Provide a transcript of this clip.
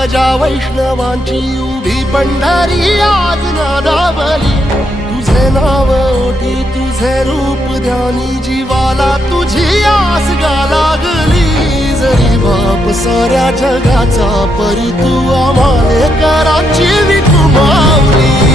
ध्वजा वैष्णवांची उभी पंढरी आज नादावली, तुझे नाव ओठी तुझे रूप ध्यानी, जीवाला तुझी आस गा लागली। जरी बाप साऱ्या जगाचा परी तू आम्हाले कराची विठू माऊली।